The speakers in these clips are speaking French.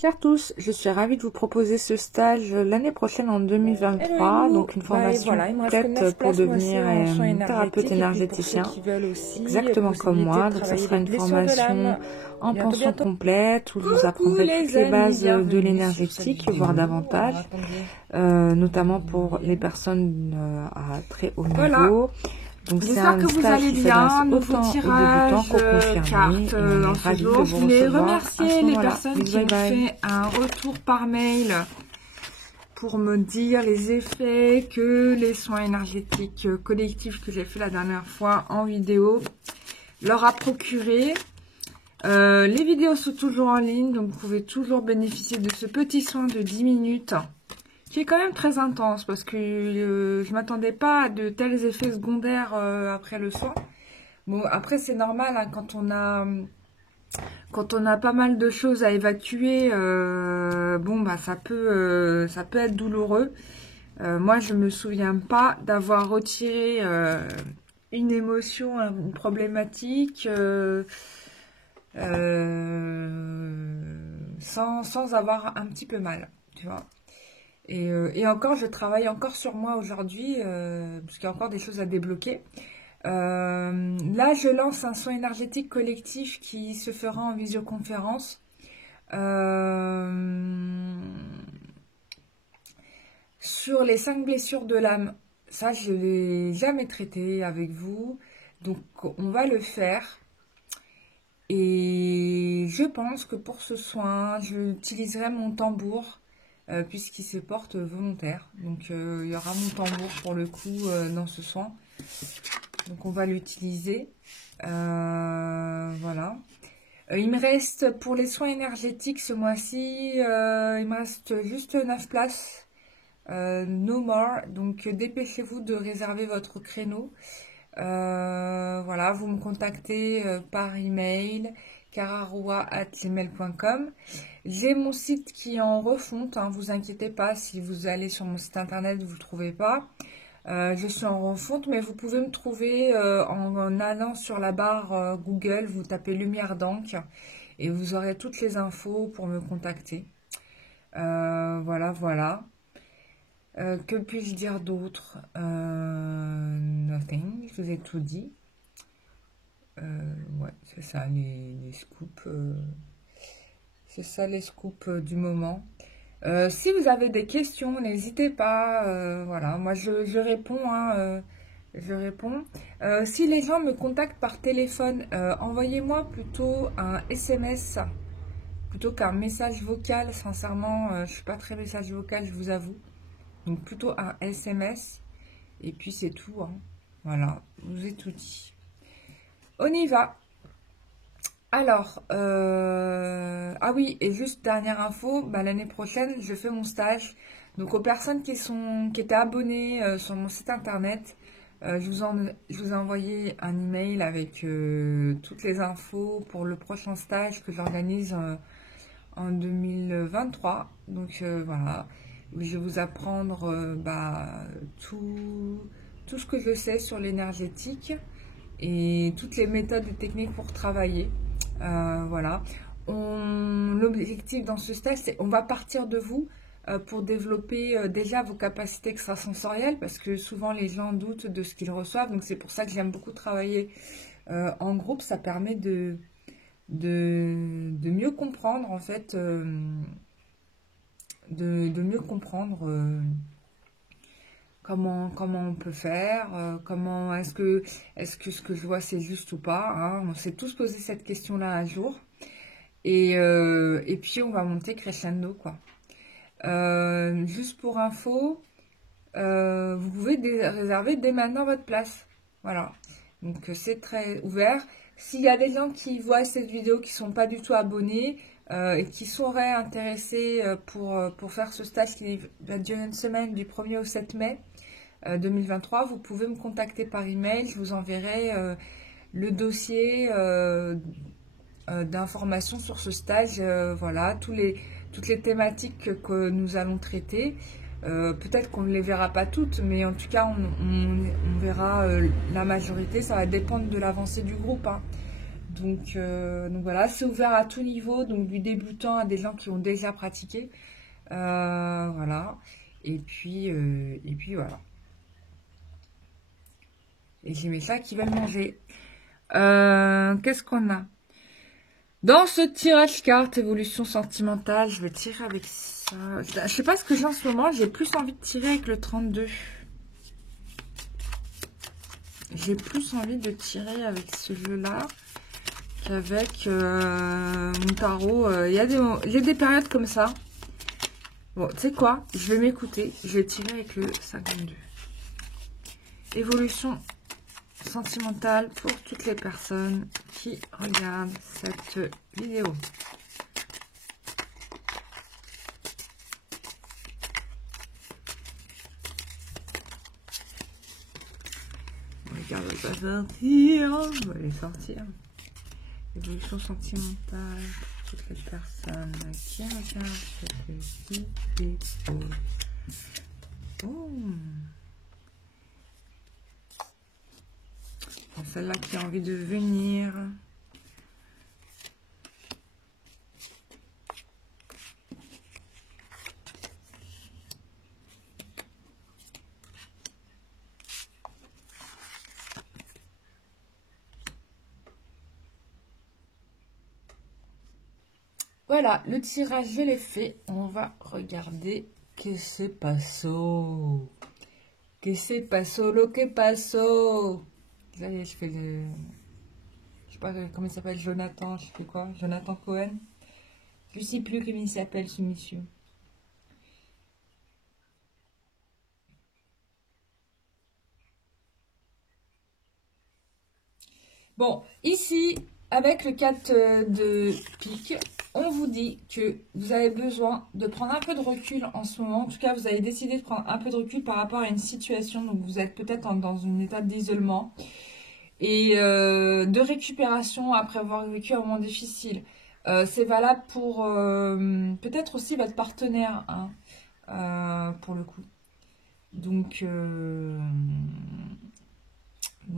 Chers tous, je suis ravie de vous proposer ce stage l'année prochaine en 2023, donc une formation complète pour devenir thérapeute énergéticien, exactement comme moi. Donc ça sera une formation en pension complète où je vous apprendrai toutes les bases de l'énergétique, voire davantage, notamment pour les personnes à très haut niveau. Donc c'est un stage qui s'adresse autant aux débutants qu'aux confirmés. Je voulais remercier les personnes qui ont fait un retour par mail pour me dire les effets que les soins énergétiques collectifs que j'ai fait la dernière fois en vidéo leur a procuré. Les vidéos sont toujours en ligne, donc vous pouvez toujours bénéficier de ce petit soin de 10 minutes. Qui est quand même très intense parce que je m'attendais pas à de tels effets secondaires après le soin. Bon, après c'est normal hein, quand on a pas mal de choses à évacuer, bon bah ça peut être douloureux. Moi je me souviens pas d'avoir retiré une émotion, une problématique sans avoir un petit peu mal, tu vois. Et encore, je travaille encore sur moi aujourd'hui, parce qu'il y a encore des choses à débloquer. Là, je lance un soin énergétique collectif qui se fera en visioconférence. Sur les 5 blessures de l'âme. Ça, je ne l'ai jamais traité avec vous. Donc, on va le faire. Et je pense que pour ce soin, j'utiliserai mon tambour. Puisqu'il se porte volontaire. Donc il y aura mon tambour pour le coup dans ce soin. Donc on va l'utiliser. Voilà. Il me reste pour les soins énergétiques ce mois-ci, il me reste juste 9 places. No more. Donc dépêchez-vous de réserver votre créneau. Voilà, vous me contactez par email cararoua@gmail.com. J'ai mon site qui est en refonte, hein, vous inquiétez pas, si vous allez sur mon site internet, vous ne le trouvez pas. Je suis en refonte, mais vous pouvez me trouver en allant sur la barre Google, vous tapez Lumière d'Ancre et vous aurez toutes les infos pour me contacter. Voilà, voilà. Que puis-je dire d'autre? Nothing, je vous ai tout dit. Ouais, c'est ça les scoops. C'est ça les scoops du moment. Si vous avez des questions, n'hésitez pas. Voilà, moi je réponds. Hein, je réponds. Si les gens me contactent par téléphone, envoyez-moi plutôt un SMS plutôt qu'un message vocal. Sincèrement, je suis pas très message vocal, je vous avoue. Donc plutôt un SMS. Et puis c'est tout. Hein. Voilà, je vous ai tout dit. On y va. Alors, ah oui, et juste dernière info, bah, l'année prochaine, je fais mon stage. Donc aux personnes qui étaient abonnées sur mon site internet, je vous ai envoyé un email avec toutes les infos pour le prochain stage que j'organise en 2023. Donc voilà, je vais vous apprendre tout ce que je sais sur l'énergétique et toutes les méthodes et techniques pour travailler. Voilà. L'objectif dans ce stage, c'est on va partir de vous pour développer déjà vos capacités extrasensorielles, parce que souvent les gens doutent de ce qu'ils reçoivent. Donc c'est pour ça que j'aime beaucoup travailler en groupe. Ça permet de mieux comprendre en fait, de mieux comprendre comment on peut faire, comment est-ce que ce que je vois c'est juste ou pas, hein. On s'est tous posé cette question-là un jour. Et puis on va monter crescendo, quoi. Juste pour info, vous pouvez réserver dès maintenant votre place. Voilà. Donc c'est très ouvert. S'il y a des gens qui voient cette vidéo qui ne sont pas du tout abonnés et qui seraient intéressés pour faire ce stage qui va durer une semaine du 1er au 7 mai 2023, vous pouvez me contacter par email. Je vous enverrai le dossier d'informations sur ce stage. Voilà, toutes les thématiques que nous allons traiter. Peut-être qu'on ne les verra pas toutes, mais en tout cas, on verra la majorité. Ça va dépendre de l'avancée du groupe. Hein. Donc voilà, c'est ouvert à tout niveau, donc du débutant à des gens qui ont déjà pratiqué. Voilà. Et puis voilà. Et j'ai mes chats qui veulent manger. Qu'est-ce qu'on a? Dans ce tirage carte évolution sentimentale, je vais tirer avec ça. Je sais pas ce que j'ai en ce moment, j'ai plus envie de tirer avec le 32. J'ai plus envie de tirer avec ce jeu-là qu'avec mon tarot. J'ai des périodes comme ça. Bon, tu sais quoi? Je vais m'écouter. Je vais tirer avec le 52. Évolution sentimentale pour toutes les personnes qui regardent cette vidéo. Regarde, on va sortir. On va les sortir. Évolution sentimentale pour toutes les personnes qui regardent cette vidéo. Oh. Celle-là qui a envie de venir. Voilà, le tirage, je l'ai fait. On va regarder qu'est-ce que passo. Qu'est-ce que passo, lo que passo. Là, je fais le... Je sais pas comment il s'appelle, Jonathan, je fais quoi? Jonathan Cohen. Je sais plus comment il s'appelle, ce monsieur. Bon, ici, avec le 4 de pique, on vous dit que vous avez besoin de prendre un peu de recul en ce moment. En tout cas, vous avez décidé de prendre un peu de recul par rapport à une situation. Donc, vous êtes peut-être dans une étape d'isolement et de récupération après avoir vécu un moment difficile. C'est valable pour peut-être aussi votre partenaire, hein, pour le coup. Donc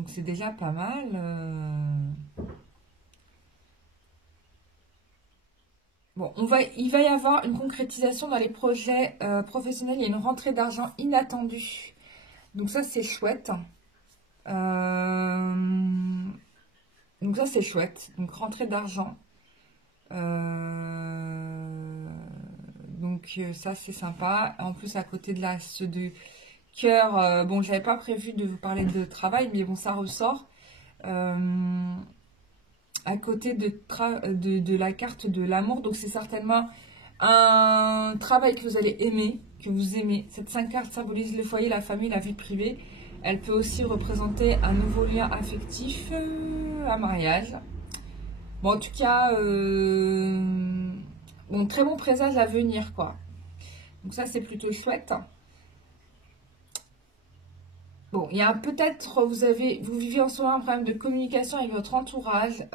c'est déjà pas mal. Bon, il va y avoir une concrétisation dans les projets professionnels. Il y a une rentrée d'argent inattendue. Donc ça, c'est chouette. Donc ça, c'est chouette. Donc rentrée d'argent. Donc ça, c'est sympa. En plus, à côté de l'as de cœur, bon, j'avais pas prévu de vous parler de travail, mais bon, ça ressort. À côté de la carte de l'amour, donc c'est certainement un travail que vous allez aimer, que vous aimez. Cette 5 cartes symbolise le foyer, la famille, la vie privée. Elle peut aussi représenter un nouveau lien affectif, un mariage. Bon, en tout cas, bon, très bon présage à venir, quoi. Donc ça, c'est plutôt chouette. Bon, il y a peut-être, vous vivez en ce moment un problème de communication avec votre entourage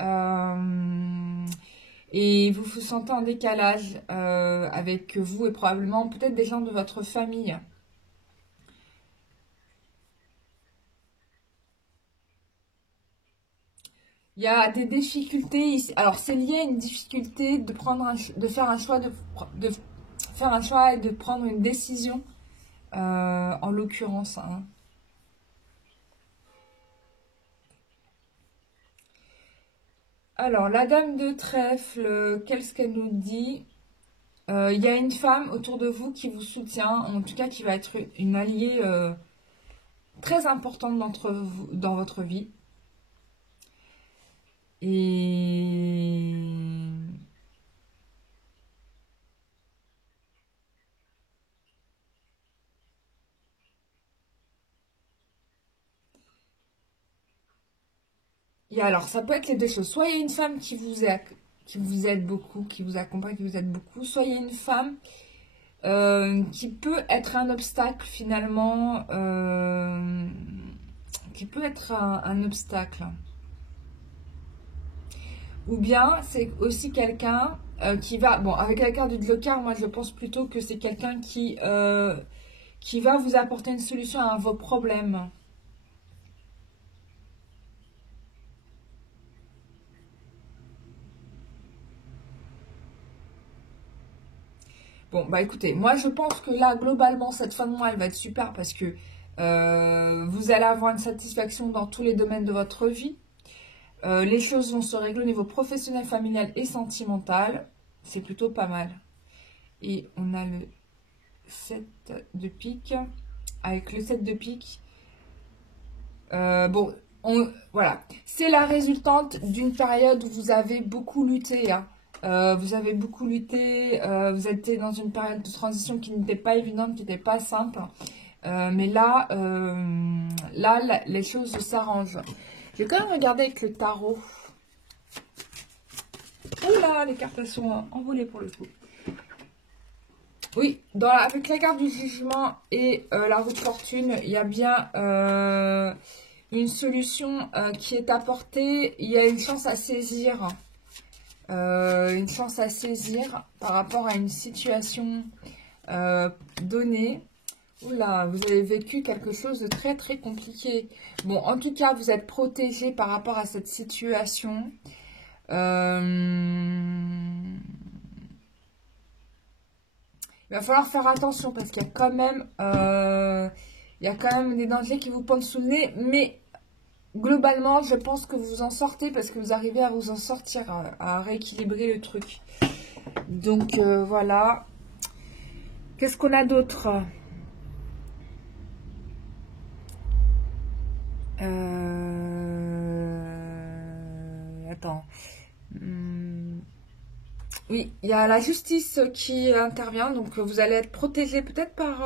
et vous vous sentez en décalage avec vous et probablement peut-être des gens de votre famille. Il y a des difficultés ici. Alors, c'est lié à une difficulté de faire un choix, de faire un choix et de prendre une décision, en l'occurrence, hein. Alors, la dame de trèfle, qu'est-ce qu'elle nous dit? Il y a une femme autour de vous qui vous soutient, en tout cas qui va être une alliée très importante dans votre vie. Et alors, ça peut être les deux choses. Soit il y a une femme qui vous aide beaucoup, qui vous accompagne, qui vous aide beaucoup. Soit il y a une femme qui peut être un obstacle finalement, qui peut être un obstacle. Ou bien c'est aussi quelqu'un qui va, bon, avec la carte du Joker, moi je pense plutôt que c'est quelqu'un qui va vous apporter une solution à vos problèmes. Bon, bah écoutez, moi je pense que là, globalement, cette fin de mois, elle va être super parce que vous allez avoir une satisfaction dans tous les domaines de votre vie. Les choses vont se régler au niveau professionnel, familial et sentimental. C'est plutôt pas mal. Et on a le 7 de pique. Avec le 7 de pique. Bon, voilà. C'est la résultante d'une période où vous avez beaucoup lutté. Hein. Vous avez beaucoup lutté. Vous étiez dans une période de transition qui n'était pas évidente, qui n'était pas simple. Mais là, les choses s'arrangent. Je vais quand même regarder avec le tarot. Oula, les cartes elles sont envolées pour le coup. Oui, avec la carte du jugement et la roue de fortune, il y a bien une solution qui est apportée. Il y a une chance à saisir. Une chance à saisir par rapport à une situation donnée. Oula, vous avez vécu quelque chose de très très compliqué. Bon, en tout cas, vous êtes protégé par rapport à cette situation. Il va falloir faire attention parce qu'il y a quand même, des dangers qui vous pendent sous le nez. Mais globalement, je pense que vous en sortez parce que vous arrivez à vous en sortir, à rééquilibrer le truc. Donc voilà. Qu'est-ce qu'on a d'autre ? Attends. Oui, il y a la justice qui intervient, donc vous allez être protégé peut-être par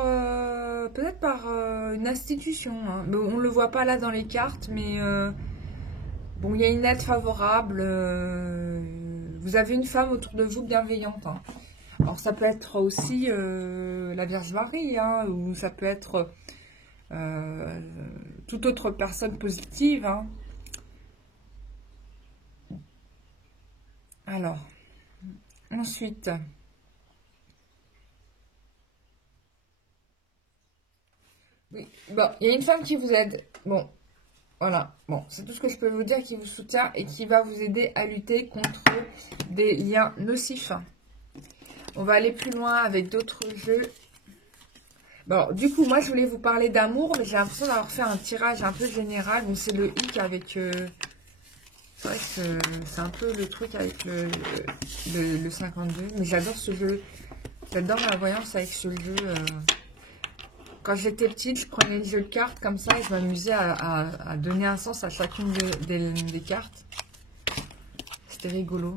une institution. Hein. Bon, on ne le voit pas là dans les cartes, mais bon, il y a une aide favorable. Vous avez une femme autour de vous bienveillante. Hein. Alors ça peut être aussi la Vierge Marie, hein, ou ça peut être toute autre personne positive. Hein. Alors, ensuite, oui, bon, il y a une femme qui vous aide. Bon, voilà, bon, c'est tout ce que je peux vous dire, qui vous soutient et qui va vous aider à lutter contre des liens nocifs. On va aller plus loin avec d'autres jeux. Bon, du coup, moi, je voulais vous parler d'amour, mais j'ai l'impression d'avoir fait un tirage un peu général. Bon, c'est le hic avec... c'est vrai que c'est un peu le truc avec le 52. Mais j'adore ce jeu. J'adore la voyance avec ce jeu. Quand j'étais petite, je prenais le jeu de cartes comme ça et je m'amusais à donner un sens à chacune des cartes. C'était rigolo.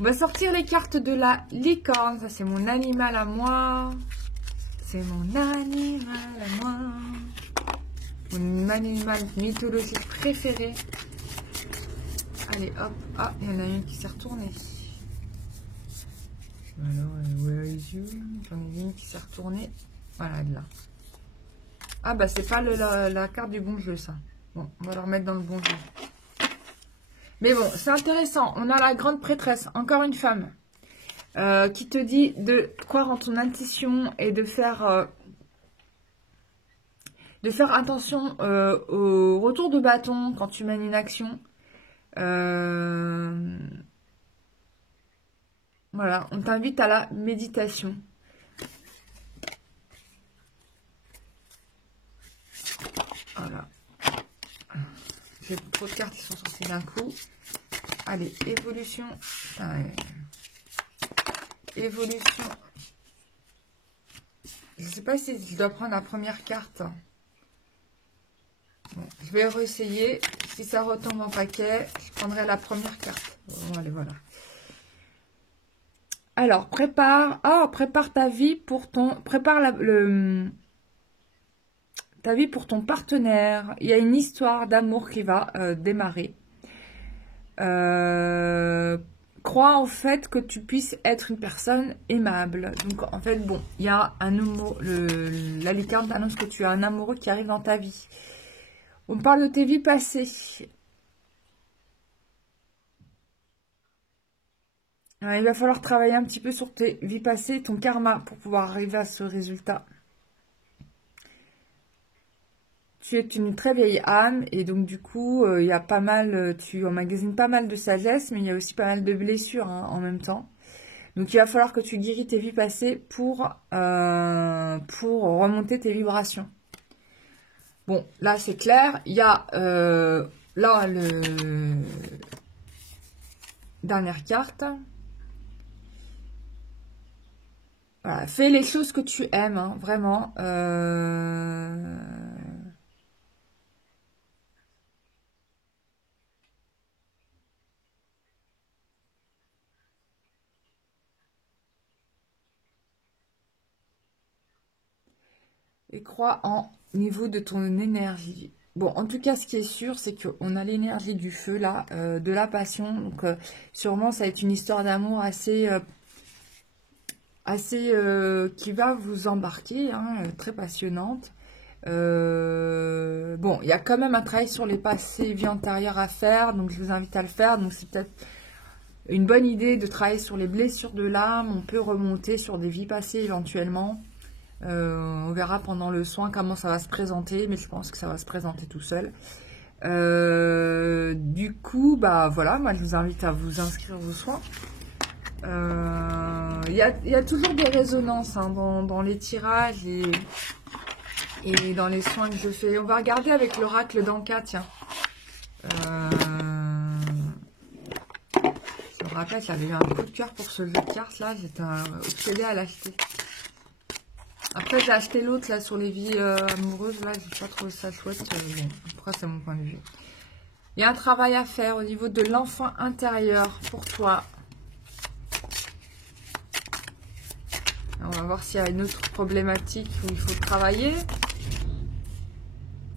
On va sortir les cartes de la licorne. Ça, c'est mon animal à moi. C'est mon animal à moi. Mon animal mythologique préféré. Allez, hop. Ah, il y en a une qui s'est retournée. Alors, where is you? J'en ai une qui s'est retournée. Voilà, elle est là. Ah, bah, c'est pas la carte du bon jeu, ça. Bon, on va le remettre dans le bon jeu. Mais bon, c'est intéressant. On a la grande prêtresse, encore une femme, qui te dit de croire en ton intuition et de faire attention au retour de bâton quand tu mènes une action. Voilà, on t'invite à la méditation. Voilà. J'ai trop de cartes qui sont sorties d'un coup. Allez, évolution. Évolution. Je ne sais pas si je dois prendre la première carte. Bon, je vais réessayer. Si ça retombe en paquet, je prendrai la première carte. Bon, allez, voilà. Alors, prépare ta vie pour ton... ta vie pour ton partenaire. Il y a une histoire d'amour qui va démarrer. Crois en fait que tu puisses être une personne aimable. Donc en fait, bon, il y a un amour. La licorne annonce que tu as un amoureux qui arrive dans ta vie. On parle de tes vies passées. Il va falloir travailler un petit peu sur tes vies passées, ton karma, pour pouvoir arriver à ce résultat. Tu es une très vieille âme et donc du coup, il y a pas mal, tu emmagasines pas mal de sagesse, mais il y a aussi pas mal de blessures hein, en même temps. Donc, il va falloir que tu guéris tes vies passées pour remonter tes vibrations. Bon, là, c'est clair. Il y a, là, dernière carte. Voilà, fais les choses que tu aimes, hein, vraiment. Et crois en niveau de ton énergie. Bon, en tout cas, ce qui est sûr, c'est qu'on a l'énergie du feu, là, de la passion. Donc, sûrement, ça va être une histoire d'amour assez qui va vous embarquer, hein, très passionnante. Bon, il y a quand même un travail sur les passés, vies antérieures à faire, donc je vous invite à le faire. Donc c'est peut-être une bonne idée de travailler sur les blessures de l'âme. On peut remonter sur des vies passées éventuellement. On verra pendant le soin comment ça va se présenter, mais je pense que ça va se présenter tout seul. Du coup, bah voilà, moi je vous invite à vous inscrire aux soins. Il y a toujours des résonances, hein, dans les tirages et dans les soins que je fais. On va regarder avec l'oracle d'Anka, tiens. Je me rappelle, j'avais eu un coup de cœur pour ce jeu de cartes là, j'étais obsédée à l'acheter. Après, j'ai acheté l'autre là sur les vies amoureuses, là, j'ai pas trouvé ça chouette. Bon, après, c'est mon point de vue. Il y a un travail à faire au niveau de l'enfant intérieur pour toi. On va voir s'il y a une autre problématique où il faut travailler.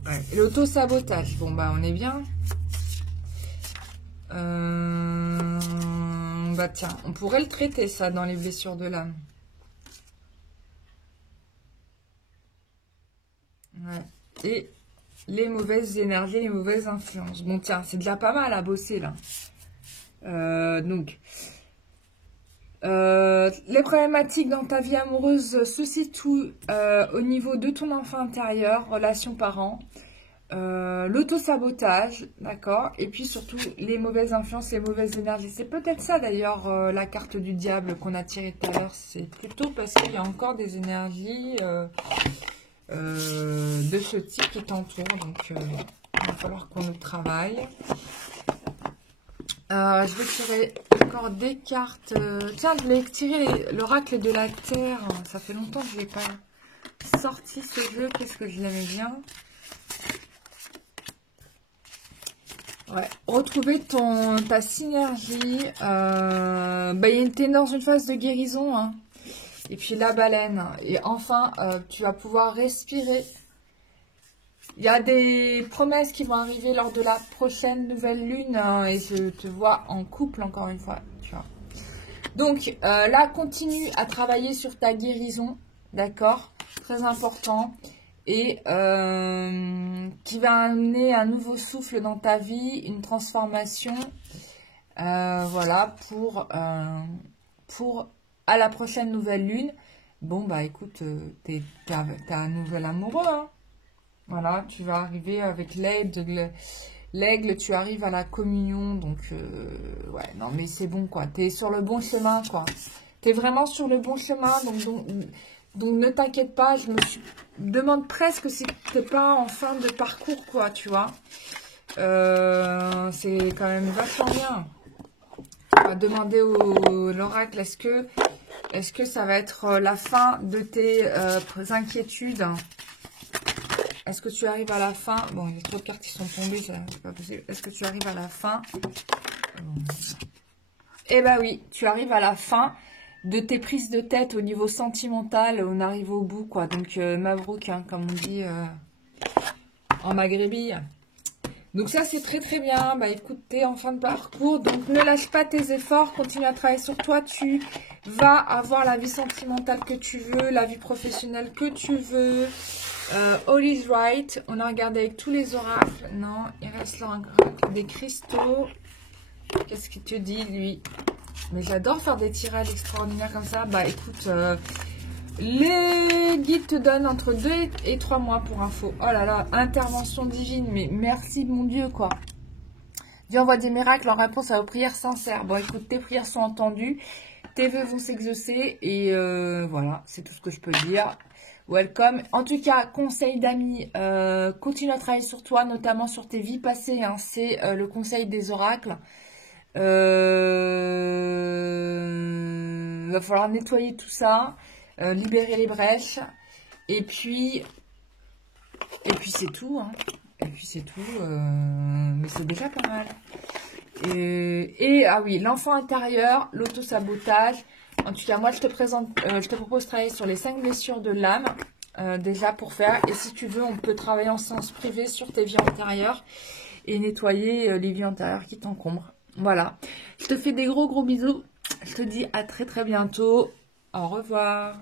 Ouais. L'auto-sabotage. Bon, bah, on est bien. Bah, tiens, on pourrait le traiter, ça, dans les blessures de l'âme. Ouais. Et les mauvaises énergies, les mauvaises influences. Bon, tiens, c'est déjà pas mal à bosser, là. Donc... les problématiques dans ta vie amoureuse se situent au niveau de ton enfant intérieur, relation parents, l'auto-sabotage, d'accord, et puis surtout les mauvaises influences, les mauvaises énergies. C'est peut-être ça d'ailleurs la carte du diable qu'on a tirée tout à l'heure, c'est plutôt parce qu'il y a encore des énergies de ce type qui t'entourent, donc il va falloir qu'on le travaille. Je vais tirer encore des cartes. Tiens, je voulais tirer l'oracle de la Terre. Ça fait longtemps que je n'ai pas sorti ce jeu. Qu'est-ce que je l'aimais bien. Ouais. Retrouver ta synergie. T'es dans une phase de guérison. Hein. Et puis la baleine. Et enfin, tu vas pouvoir respirer. Il y a des promesses qui vont arriver lors de la prochaine nouvelle lune, hein, et je te vois en couple encore une fois, tu vois. Donc là, continue à travailler sur ta guérison, d'accord, très important, et qui va amener un nouveau souffle dans ta vie, une transformation, voilà, pour à la prochaine nouvelle lune. Bon, bah écoute, t'as un nouvel amoureux, hein. Voilà, tu vas arriver avec l'aigle, tu arrives à la communion, donc, ouais, non, mais c'est bon, quoi, t'es sur le bon chemin, quoi, t'es vraiment sur le bon chemin, donc ne t'inquiète pas, je demande presque si t'es pas en fin de parcours, quoi, tu vois, c'est quand même vachement bien. On va demander l'oracle, est-ce que ça va être la fin de tes inquiétudes? Est-ce que tu arrives à la fin? Bon, il y a trop de cartes qui sont tombées, c'est pas possible. Est-ce que tu arrives à la fin? Eh ben oui, tu arrives à la fin de tes prises de tête au niveau sentimental. On arrive au bout, quoi. Donc, Mabrouk, hein, comme on dit en maghrébie. Donc ça, c'est très très bien. Bah écoute, t'es en fin de parcours. Donc, ne lâche pas tes efforts. Continue à travailler sur toi. Tu vas avoir la vie sentimentale que tu veux, la vie professionnelle que tu veux. All is right. On a regardé avec tous les oracles. Non, il reste là des cristaux. Qu'est-ce qu'il te dit, lui? Mais j'adore faire des tirages extraordinaires comme ça. Bah écoute, les guides te donnent entre 2 et 3 mois pour info. Oh là là, intervention divine. Mais merci mon Dieu, quoi. Dieu envoie des miracles en réponse à vos prières sincères. Bon, écoute, tes prières sont entendues. tes vœux vont s'exaucer et voilà, c'est tout ce que je peux dire. Welcome. En tout cas, conseil d'amis, continue à travailler sur toi, notamment sur tes vies passées. Hein, c'est le conseil des oracles. Va falloir nettoyer tout ça, libérer les brèches. Et puis c'est tout. Hein. Et puis c'est tout. Mais c'est déjà pas mal. Ah oui, l'enfant intérieur, l'auto-sabotage. En tout cas, moi, je te propose de travailler sur les 5 blessures de l'âme, déjà pour faire. Et si tu veux, on peut travailler en séance privée sur tes vies antérieures et nettoyer les vies antérieures qui t'encombrent. Voilà. Je te fais des gros bisous. Je te dis à très bientôt. Au revoir.